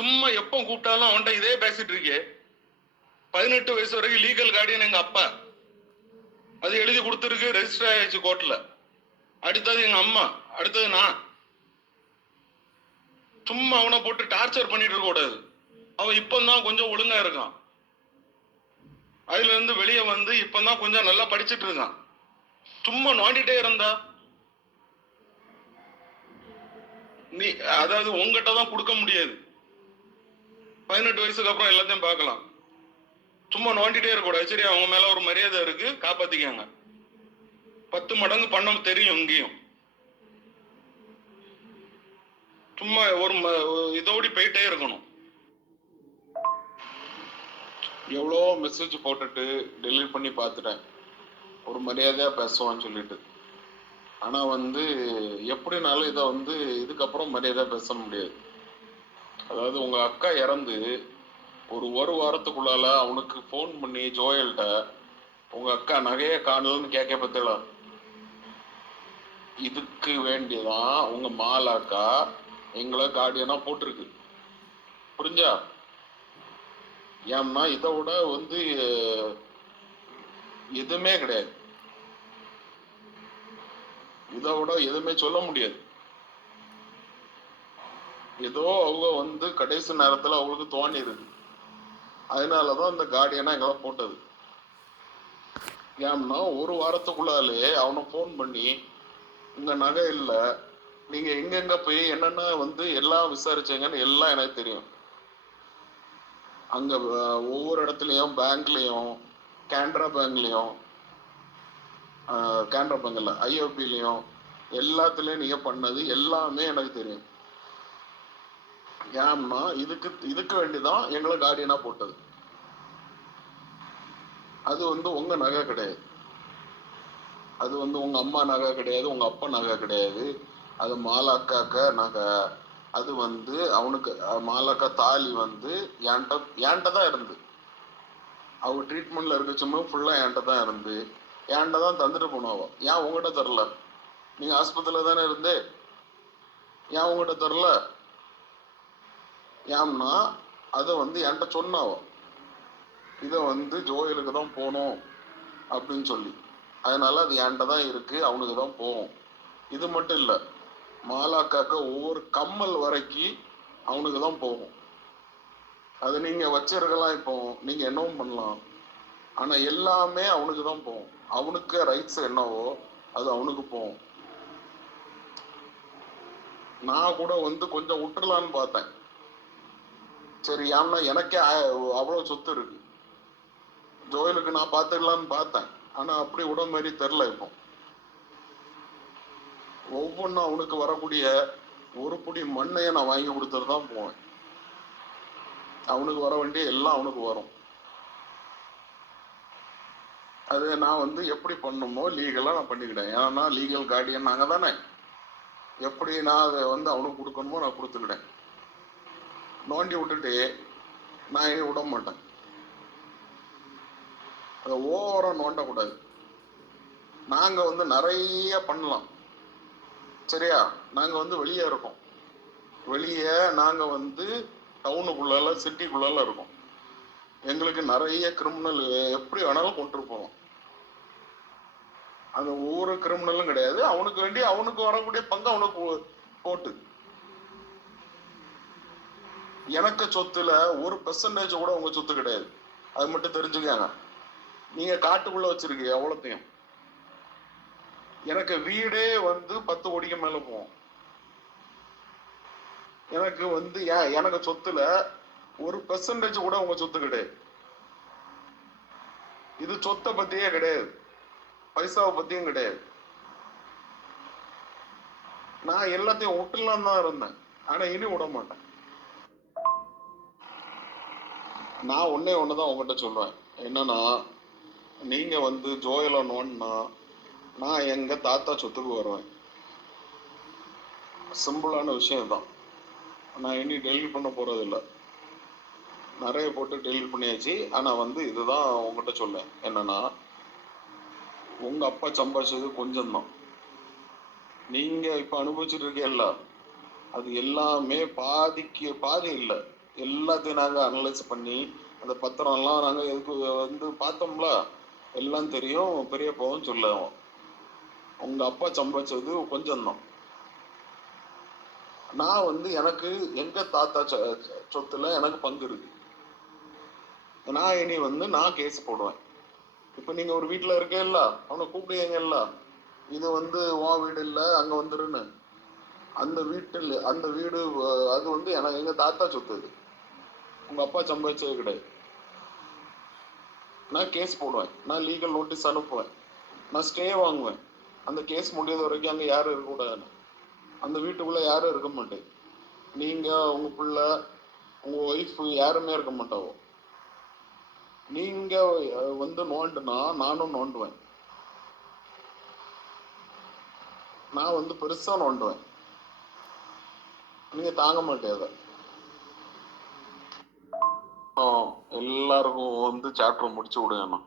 சும்மா எப்போ கூப்பிட்டாலும் அவன்கிட்ட இதே பேசிட்டு இருக்கே. 18 வயசு வரைக்கும் லீகல் கார்டியன் எங்க அப்பா, அது எழுதி கொடுத்துருக்கு, ரெஜிஸ்டர் ஆயிடுச்சு கோர்ட்ல. அடுத்தது எங்க அம்மா, அடுத்தது நான். சும்மா அவனை போட்டு டார்ச்சர் பண்ணிட்டு இருக்க கூடாது. அவன் இப்பதான் கொஞ்சம் ஒழுங்கா இருக்கான். அதுல இருந்து வெளியே வந்து இப்பதான் கொஞ்சம் நல்லா படிச்சுட்டு இருக்கான். சும்மா நோண்டிட்டே இருந்தா நீ, அதாவது உங்ககிட்ட தான் கொடுக்க முடியாது. 18 வயசுக்கு அப்புறம் எல்லாத்தையும் பார்க்கலாம். சும்மா நோண்டிட்டே இருக்கக்கூடாது. சரி, அவங்க மேல ஒரு மரியாதை இருக்கு, காப்பாத்திக்காங்க. 10 மடங்கு பண்ண தெரியும் இங்கேயும். சும்மா ஒரு இதோடி போயிட்டே இருக்கணும். எவ்வளோ மெசேஜ் போட்டுட்டு டெலிட் பண்ணி பார்த்துட்டேன், ஒரு மரியாதையா பேசுவான்னு சொல்லிட்டு. ஆனா வந்து எப்படினாலும் இதை வந்து இதுக்கப்புறம் மரியாதையா பேச முடியாது. அதாவது உங்க அக்கா இறந்து ஒரு வாரத்துக்குள்ளால அவனுக்கு போன் பண்ணி ஜோயல்கிட்ட உங்க அக்கா நகைய காணலன்னு கேட்க பத்தல. இதுக்கு வேண்டியதான் உங்க மாலாக்கா எங்களை கார்டியனா போட்டிருக்கு. புரிஞ்சா? ஏன்னா இதை விட வந்து எதுவுமே கிடையாது. இதை விட எதுவுமே சொல்ல முடியாது. ஏதோ அவங்க வந்து கடைசி நேரத்துல அவங்களுக்கு தோணி இருக்கு, அதனாலதான் இந்த கார்டியனா எங்களை போட்டது. ஏன்னா ஒரு வாரத்துக்குள்ளாலே அவனை போன் பண்ணி உங்க நகை இல்ல, நீங்க எங்கெங்க போய் என்னென்ன வந்து எல்லாம் விசாரிச்சீங்கன்னு எல்லாம் எனக்கு தெரியும். அங்க ஒவ்வொரு இடத்துலயும், பேங்க்லயும், கேனரா பேங்க்லயும், கேனரா பேங்க் இல்ல, ஐஓபிலையும், எல்லாத்துலயும் நீங்க பண்ணது எல்லாமே எனக்கு தெரியும். ஏன்னா இதுக்கு வேண்டிதான் எங்களை கார்டியனா போட்டது. அது வந்து உங்க நகை கிடையாது, அது வந்து உங்க அம்மா நகை கிடையாது, உங்க அப்பா நகை கிடையாது, அது மாலாக்காக்க நகை. அது வந்து அவனுக்கு மாலாக்கா தாலி வந்து என்கிட்ட தான் இருந்து, அவ ட்ரீட்மெண்ட்ல இருக்கச்சுமே ஃபுல்லா என்கிட்ட தான் இருந்து, என்கிட்ட தான் தந்துட்டு போனாவோ. ஏன் உங்ககிட்ட தரல? நீங்க ஆஸ்பத்திரியில தானே இருந்தே, ஏன் உங்ககிட்ட தரல? ஏன்னா அதை வந்து என்கிட்ட சொன்னாவோ, இதை வந்து ஜோயலுக்கு தான் போகணும் அப்படின்னு சொல்லி. அதனால அது என்கிட்ட தான் இருக்கு, அவனுக்கு தான் போகும். இது மட்டும் இல்லை, மாலாக்காக்க ஒவ்வொரு கம்மல் வரைக்கும் அவனுக்கு தான் போகும். அது நீங்க வச்சிருக்கலாம், இப்போ நீங்க என்னவும் பண்ணலாம், ஆனா எல்லாமே அவனுக்கு தான் போகும். அவனுக்கு ரைட்ஸ் என்னவோ அது அவனுக்கு போகும். நான் கூட வந்து கொஞ்சம் விட்டுடலான்னு பார்த்தேன். சரி, ஏன்னா எனக்கே அவ்வளவு சொத்து இருக்கு, ஜோயலுக்கு நான் பார்த்துக்கலான்னு பார்த்தேன். ஆனா அப்படி விட மாதிரி தெரில. இப்போ ஒவ்வொன்றும் அவனுக்கு வரக்கூடிய ஒரு புடி மண்ணையை நான் வாங்கி கொடுத்துட்டு தான் போவேன். அவனுக்கு வர வேண்டிய எல்லாம் அவனுக்கு வரும். அது நான் வந்து எப்படி பண்ணுமோ லீகலா நான் பண்ணிக்கிட்டேன். ஏன்னா லீகல் கார்டியன் நாங்க தானே. எப்படி நான் அதை வந்து அவனுக்கு கொடுக்கணுமோ நான் கொடுத்துக்கிட்டேன். நோண்டி விட்டுட்டு நான் இனி விட மாட்டேன். அதை ஓவரா நோண்டக்கூடாது. நாங்க வந்து நிறைய பண்ணலாம், சரியா? நாங்க வந்து வெளியே இருக்கோம், வெளியே நாங்க வந்து டவுனுக்குள்ளால சிட்டிக்குள்ளால இருக்கோம். எங்களுக்கு நிறைய கிரிமினல் எப்படி வேணாலும் கொண்டு போவோம். அந்த ஒவ்வொரு கிரிமினலும் கிடையாது, அவனுக்கு வேண்டி அவனுக்கு வரக்கூடிய பங்கு அவனுக்கு போட்டு. எனக்கு சொத்துல 1% கூட உங்க சொத்து கிடையாது, அது மட்டும் தெரிஞ்சுக்காங்க. நீங்க காட்டுக்குள்ள வச்சிருக்கீங்க எவ்வளோத்தையும். எனக்கு வீடே வந்து 10 கோடிக்கு மேல போகும். எனக்கு வந்து எனக்கு சொத்துல 1% கூட உங்க சொத்து கிடையாது. இது சொத்தை பத்தியே கிடையாது, பைசாவை பத்தியும் கிடையாது. நான் எல்லாத்தையும் விட்டுலாம் தான் இருந்தேன், ஆனா இனி விட மாட்டேன். நான் ஒண்ணுதான் உங்ககிட்ட சொல்றேன், என்னன்னா நீங்க வந்து ஜோயல நோன்னா நான் எங்க தாத்தா சொத்துக்கு வருவேன். சிம்பிளான விஷயம் தான். நான் இனி டெலிட் பண்ண போறது இல்லை, நிறைய போட்டு டெலிட் பண்ணியாச்சு. ஆனா வந்து இதுதான் உங்ககிட்ட சொல்ல, என்னன்னா உங்க அப்பா சம்பாதிச்சது கொஞ்சம் தான், நீங்க இப்ப அனுபவிச்சுட்டு இருக்கீல்ல, அது எல்லாமே பாதிக்கு பாதி இல்லை, எல்லாத்தையும் நாங்கள் அனலைஸ் பண்ணி அந்த பத்திரம்லாம் நாங்கள் எதுக்கு வந்து பார்த்தோம்ல, எல்லாம் தெரியும். பெரியப்பாவும் சொல்லுவோம், உங்க அப்பா சம்பாதிச்சது கொஞ்சம் தான். நான் வந்து எனக்கு எங்க தாத்தா சொத்துல எனக்கு பங்கு இருக்கு. நான் இனி வந்து நான் கேஸ் போடுவேன். இப்ப நீங்க ஒரு வீட்டுல இருக்கேல்ல, அவனை கூப்பிடுவீங்கல்ல, இது வந்து உன் வீடு இல்ல அங்க வந்துருன்னு. அந்த வீட்டில் அந்த வீடு அது வந்து எனக்கு எங்க தாத்தா சொத்து. அது உங்க அப்பா சம்பாதிச்சது கிடையாது. நான் கேஸ் போடுவேன், நான் லீகல் நோட்டீஸ் அனுப்புவேன், நான் ஸ்டே வாங்குவேன். அந்த கேஸ் முடியாத வரைக்கும் அங்க யாரும் இருக்கக்கூடாதுன்னு. அந்த வீட்டுக்குள்ள யாரும் இருக்க மாட்டேன். நீங்க, உங்க பிள்ளை, உங்க ஒய்ஃப் யாருமே இருக்க மாட்டாவோ. நீங்க வந்து நோண்டுனா நானும் நோண்டுவேன். நான் வந்து பெருசா நோண்டுவேன், நீங்க தாங்க மாட்டேத. எல்லாருக்கும் வந்து சாப்டர் முடிச்சு விடுவேன்.